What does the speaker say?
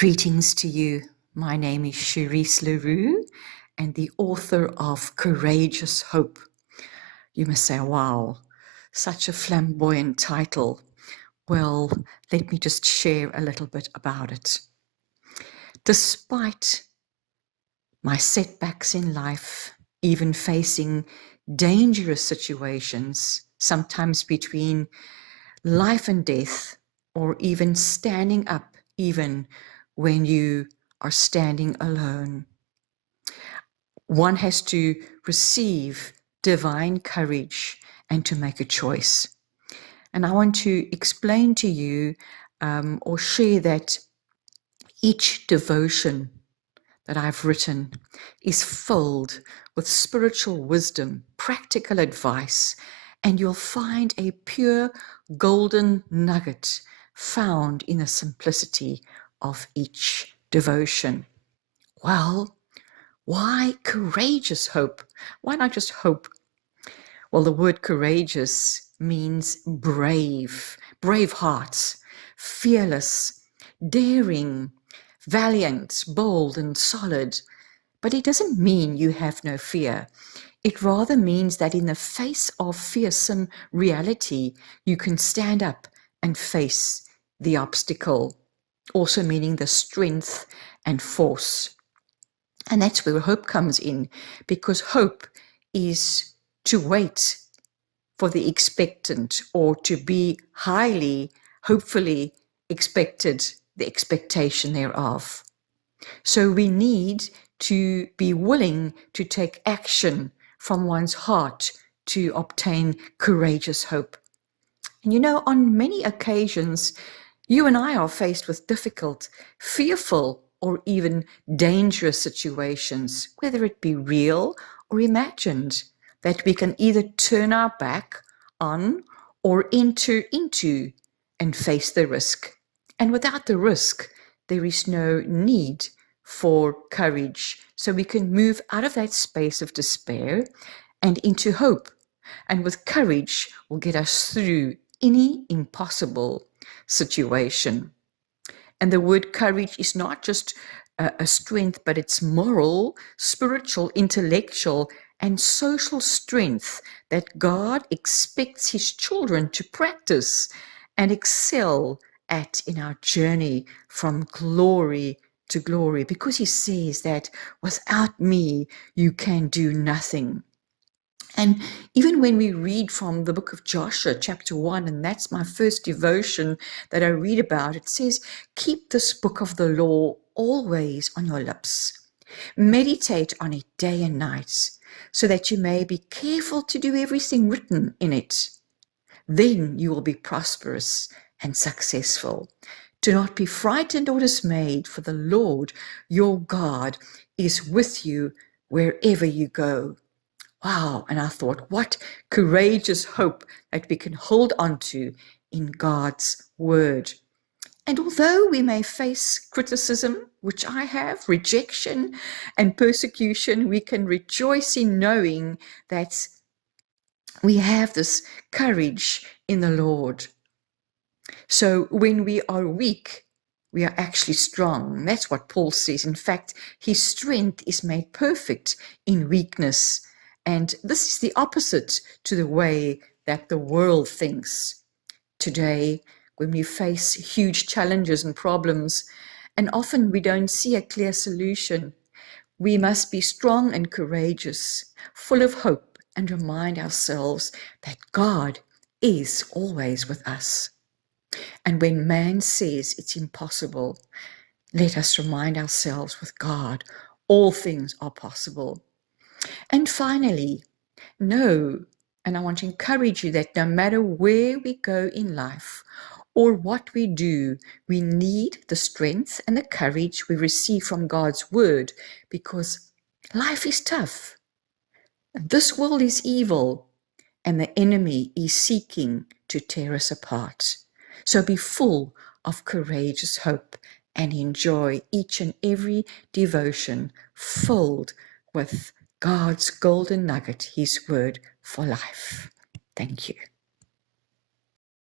Greetings to you. My name is Charisse le Roux and the author of Courageous Hope. You must say, wow, such a flamboyant title. Well, let me just share a little bit about it. Despite my setbacks in life, even facing dangerous situations, sometimes between life and death, or even standing up, even when you are standing alone. One has to receive divine courage and to make a choice. And I want to explain to you or share that each devotion that I've written is filled with spiritual wisdom, practical advice, and you'll find a pure golden nugget found in the simplicity of each devotion. Well, why courageous hope? Why not just hope? Well, the word courageous means brave, brave hearts, fearless, daring, valiant, bold, and solid. But it doesn't mean you have no fear. It rather means that in the face of fearsome reality, you can stand up and face the obstacle, also meaning the strength and force. And that's where hope comes in, because hope is to wait for the expectant, or to be highly, hopefully expected, the expectation thereof. So we need to be willing to take action from one's heart to obtain courageous hope. And you know, on many occasions, you and I are faced with difficult, fearful, or even dangerous situations, whether it be real or imagined, that we can either turn our back on or enter into and face the risk. And without the risk, there is no need for courage. So we can move out of that space of despair and into hope. And with courage, will get us through any impossible situation. And the word courage is not just a strength, but it's moral, spiritual, intellectual, and social strength that God expects his children to practice and excel at in our journey from glory to glory, because he says that without me, you can do nothing. And even when we read from the book of Joshua, chapter 1, and that's my first devotion that I read about, it says, keep this book of the law always on your lips. Meditate on it day and night, so that you may be careful to do everything written in it. Then you will be prosperous and successful. Do not be frightened or dismayed, for the Lord your God is with you wherever you go. Wow, and I thought, what courageous hope that we can hold on to in God's word. And although we may face criticism, which I have, rejection and persecution, we can rejoice in knowing that we have this courage in the Lord. So when we are weak, we are actually strong. That's what Paul says. In fact, his strength is made perfect in weakness. And this is the opposite to the way that the world thinks. Today, when we face huge challenges and problems, and often we don't see a clear solution, we must be strong and courageous, full of hope, and remind ourselves that God is always with us. And when man says it's impossible, let us remind ourselves, with God, all things are possible. And finally, know, and I want to encourage you, that no matter where we go in life or what we do, we need the strength and the courage we receive from God's word, because life is tough. This world is evil, and the enemy is seeking to tear us apart. So be full of courageous hope and enjoy each and every devotion filled with God's golden nugget, his word for life. Thank you.